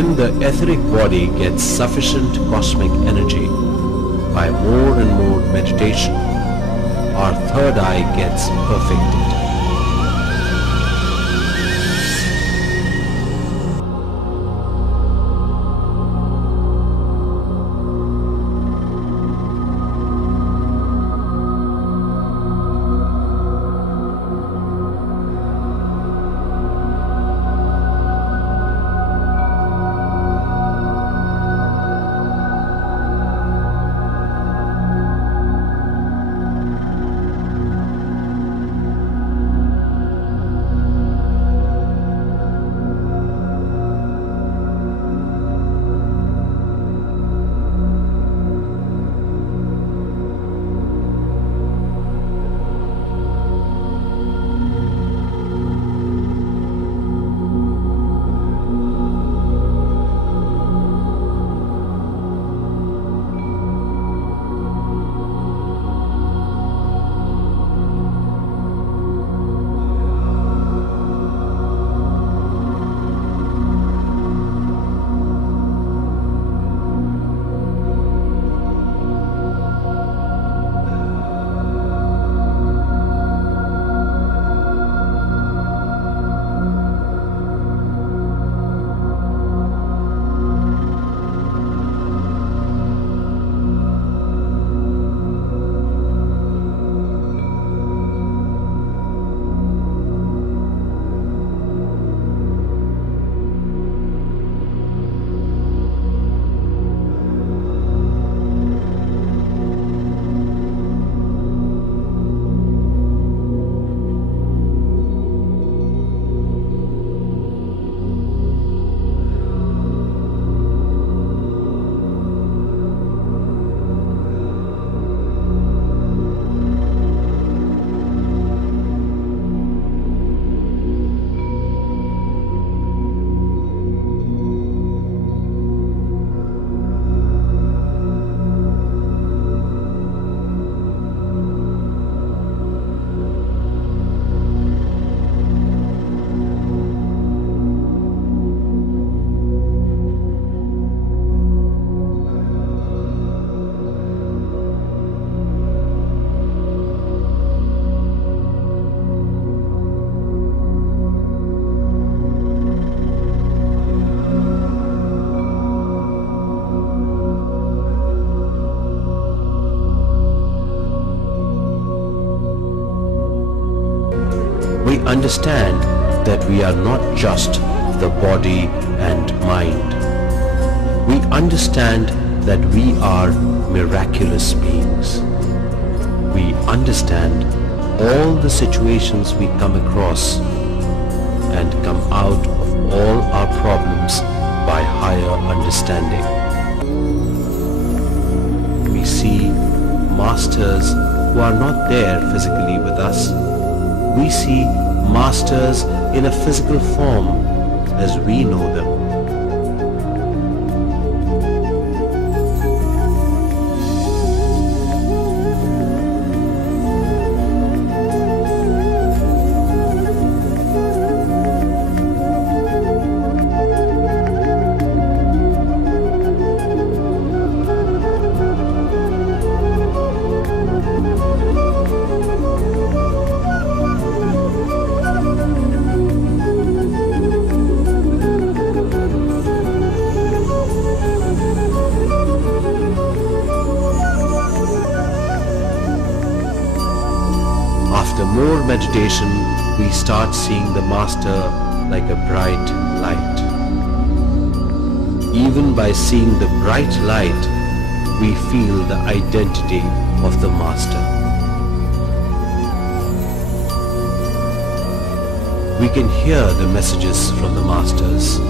when the etheric body gets sufficient cosmic energy, by more and more meditation, our third eye gets perfected. We understand that we are not just the body and mind. We understand that we are miraculous beings. We understand all the situations we come across and come out of all our problems by higher understanding. We see masters who are not there physically with us. We see masters in a physical form as we know them. After more meditation, we start seeing the Master like a bright light. Even by seeing the bright light, we feel the identity of the Master. We can hear the messages from the Masters.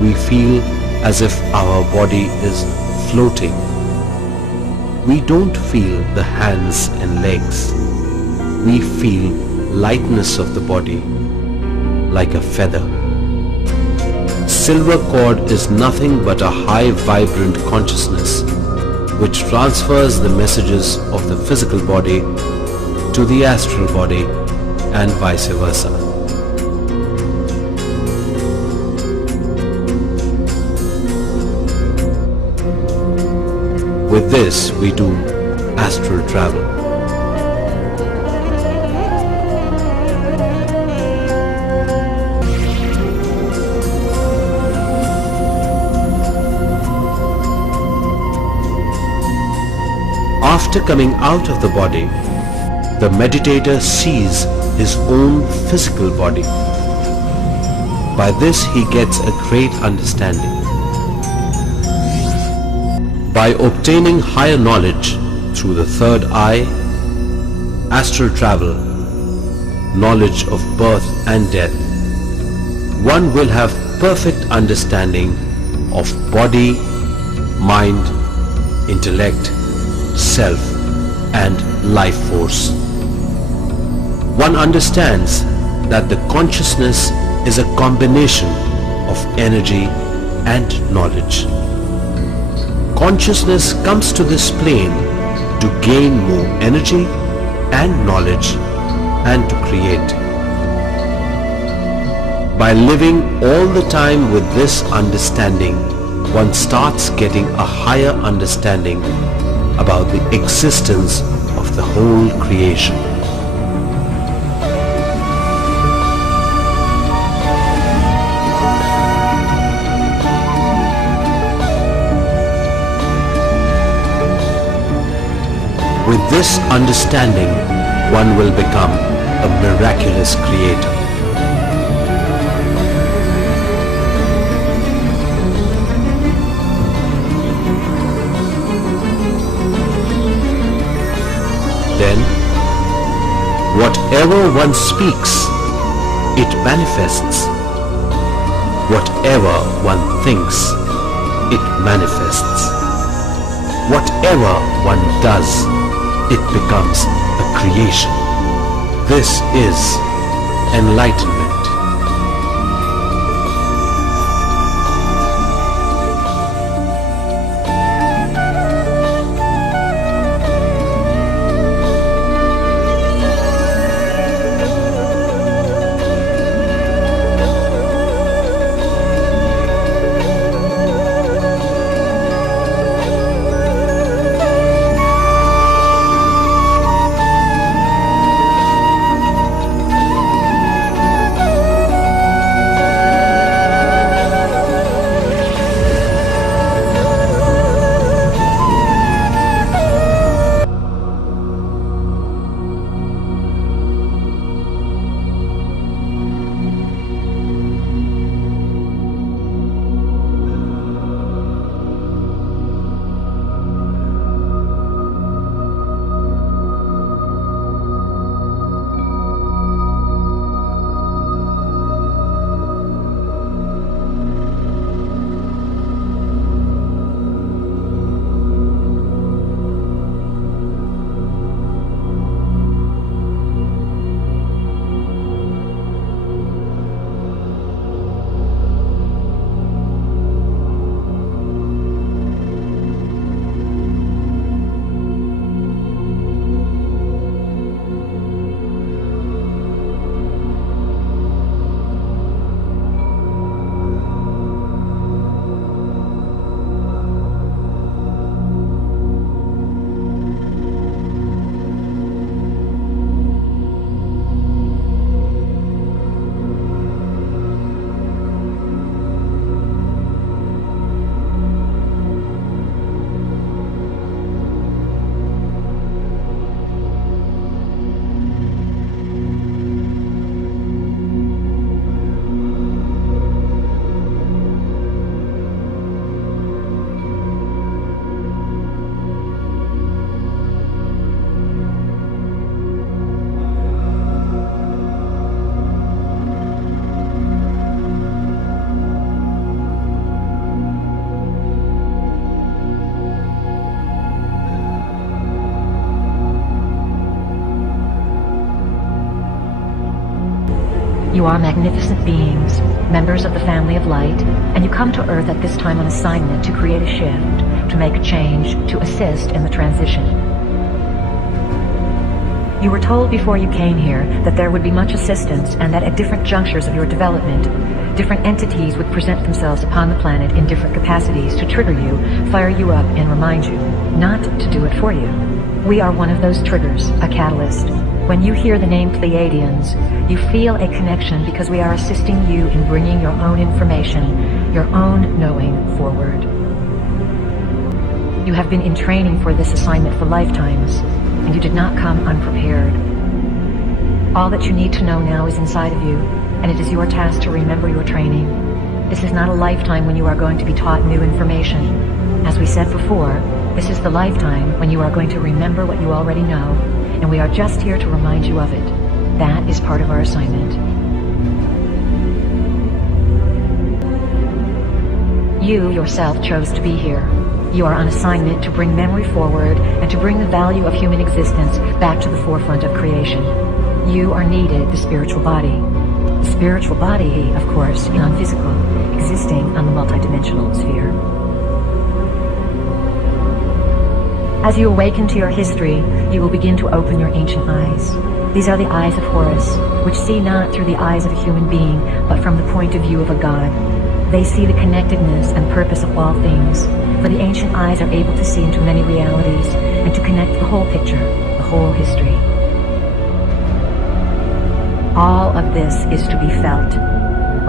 We feel as if our body is floating. We don't feel the hands and legs. We feel lightness of the body, like a feather. Silver cord is nothing but a high vibrant consciousness which transfers the messages of the physical body to the astral body and vice versa. With this, we do astral travel. After coming out of the body, the meditator sees his own physical body. By this, he gets a great understanding. By obtaining higher knowledge through the third eye, astral travel, knowledge of birth and death, one will have perfect understanding of body, mind, intellect, self and life force. One understands that the consciousness is a combination of energy and knowledge. Consciousness comes to this plane to gain more energy and knowledge and to create. By living all the time with this understanding, one starts getting a higher understanding about the existence of the whole creation. With this understanding, one will become a miraculous creator. Then, whatever one speaks, it manifests. Whatever one thinks, it manifests. Whatever one does, it becomes a creation. This is enlightenment. You are magnificent beings, members of the family of light, and you come to Earth at this time on assignment to create a shift to make a change to assist in the transition. You were told before you came here that there would be much assistance and that at different junctures of your development, different entities would present themselves upon the planet in different capacities to trigger you, fire you up, and remind you not to do it for you. We are one of those triggers, a catalyst. When you hear the name Pleiadians, you feel a connection because we are assisting you in bringing your own information, your own knowing forward. You have been in training for this assignment for lifetimes, and you did not come unprepared. All that you need to know now is inside of you, and it is your task to remember your training. This is not a lifetime when you are going to be taught new information. As we said before, this is the lifetime when you are going to remember what you already know, and we are just here to remind you of it. That is part of our assignment. You yourself chose to be here. You are on assignment to bring memory forward and to bring the value of human existence back to the forefront of creation. You are needed, the spiritual body. The spiritual body, of course, is non-physical, existing on the multidimensional sphere. As you awaken to your history, you will begin to open your ancient eyes. These are the eyes of Horus, which see not through the eyes of a human being, but from the point of view of a god. They see the connectedness and purpose of all things, for the ancient eyes are able to see into many realities and to connect the whole picture, the whole history. All of this is to be felt.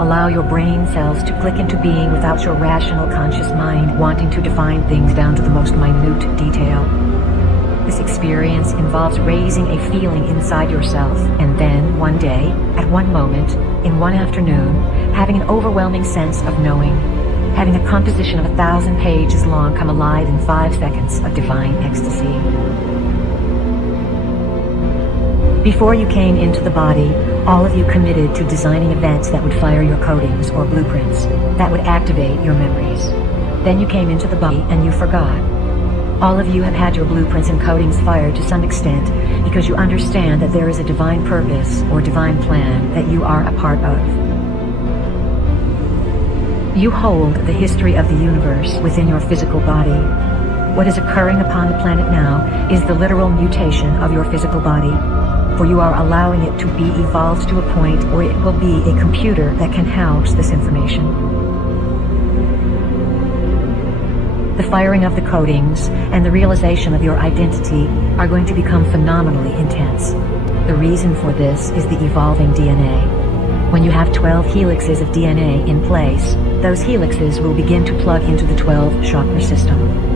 Allow your brain cells to click into being without your rational conscious mind wanting to define things down to the most minute detail. This experience involves raising a feeling inside yourself, and then, one day, at one moment, in one afternoon, having an overwhelming sense of knowing, having a composition of 1,000 pages long come alive in 5 seconds of divine ecstasy. Before you came into the body, all of you committed to designing events that would fire your codings or blueprints, that would activate your memories. Then you came into the body and you forgot. All of you have had your blueprints and codings fired to some extent because you understand that there is a divine purpose or divine plan that you are a part of. You hold the history of the universe within your physical body. What is occurring upon the planet now is the literal mutation of your physical body, for you are allowing it to be evolved to a point where it will be a computer that can house this information. The firing of the codings and the realization of your identity are going to become phenomenally intense. The reason for this is the evolving DNA. When you have 12 helixes of DNA in place, those helixes will begin to plug into the 12 chakra system.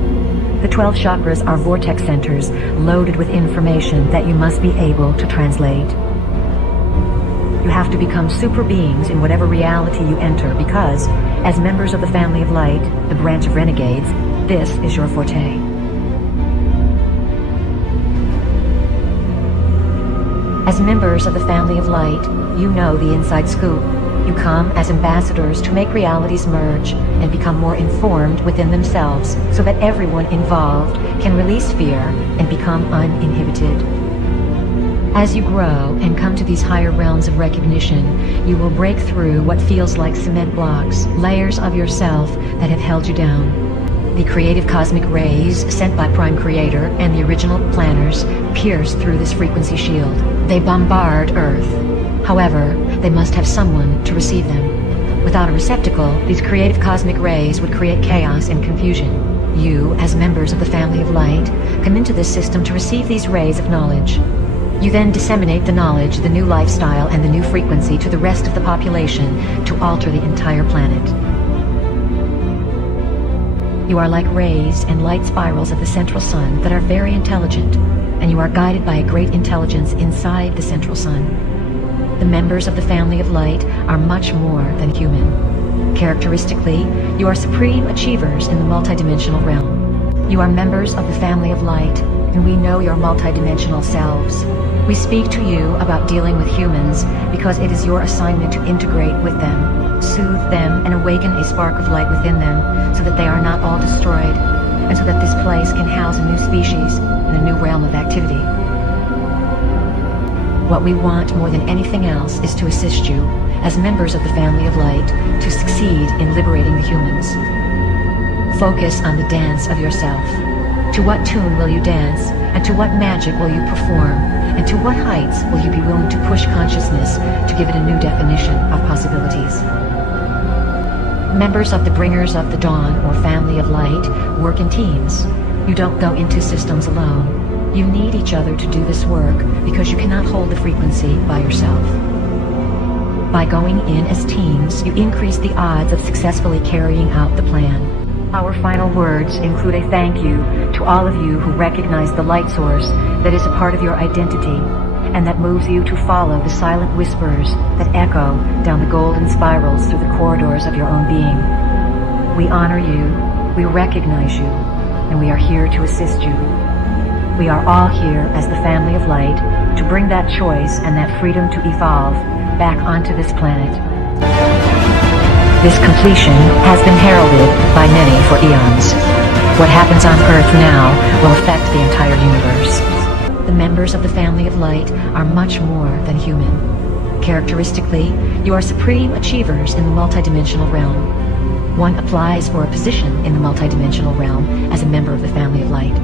The 12 chakras are vortex centers loaded with information that you must be able to translate. You have to become super beings in whatever reality you enter because, as members of the family of light, the branch of renegades, this is your forte. As members of the family of light, you know the inside scoop. You come as ambassadors to make realities merge and become more informed within themselves so that everyone involved can release fear and become uninhibited. As you grow and come to these higher realms of recognition, you will break through what feels like cement blocks, layers of yourself that have held you down. The creative cosmic rays sent by Prime Creator and the original planners pierce through this frequency shield. They bombard Earth. However, they must have someone to receive them. Without a receptacle, these creative cosmic rays would create chaos and confusion. You, as members of the family of light, come into this system to receive these rays of knowledge. You then disseminate the knowledge, the new lifestyle, and the new frequency to the rest of the population to alter the entire planet. You are like rays and light spirals of the central sun that are very intelligent, and you are guided by a great intelligence inside the central sun. The members of the family of light are much more than human. Characteristically, you are supreme achievers in the multidimensional realm. You are members of the family of light, and we know your multidimensional selves. We speak to you about dealing with humans because it is your assignment to integrate with them, soothe them, and awaken a spark of light within them so that they are not all destroyed, and so that this place can house a new species and a new realm of activity. What we want more than anything else is to assist you, as members of the family of light, to succeed in liberating the humans. Focus on the dance of yourself. To what tune will you dance, and to what magic will you perform, and to what heights will you be willing to push consciousness to give it a new definition of possibilities? Members of the Bringers of the Dawn or Family of Light work in teams. You don't go into systems alone. You need each other to do this work because you cannot hold the frequency by yourself. By going in as teams, you increase the odds of successfully carrying out the plan. Our final words include a thank you to all of you who recognize the light source that is a part of your identity and that moves you to follow the silent whispers that echo down the golden spirals through the corridors of your own being. We honor you, we recognize you, and we are here to assist you. We are all here as the family of light to bring that choice and that freedom to evolve back onto this planet. This completion has been heralded by many for eons. What happens on Earth now will affect the entire universe. The members of the family of light are much more than human. Characteristically, you are supreme achievers in the multidimensional realm. One applies for a position in the multidimensional realm as a member of the family of light.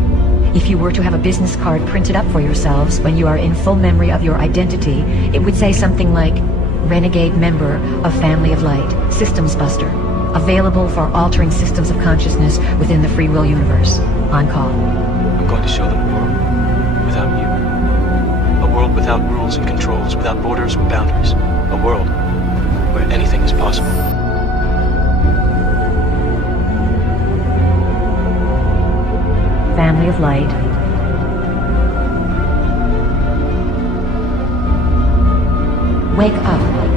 If you were to have a business card printed up for yourselves when you are in full memory of your identity, it would say something like, Renegade Member of Family of Light, Systems Buster, available for altering systems of consciousness within the free will universe. On call. I'm going to show them a world without you. A world without rules and controls, without borders or boundaries. A world where anything is possible. Family of Light. Wake up.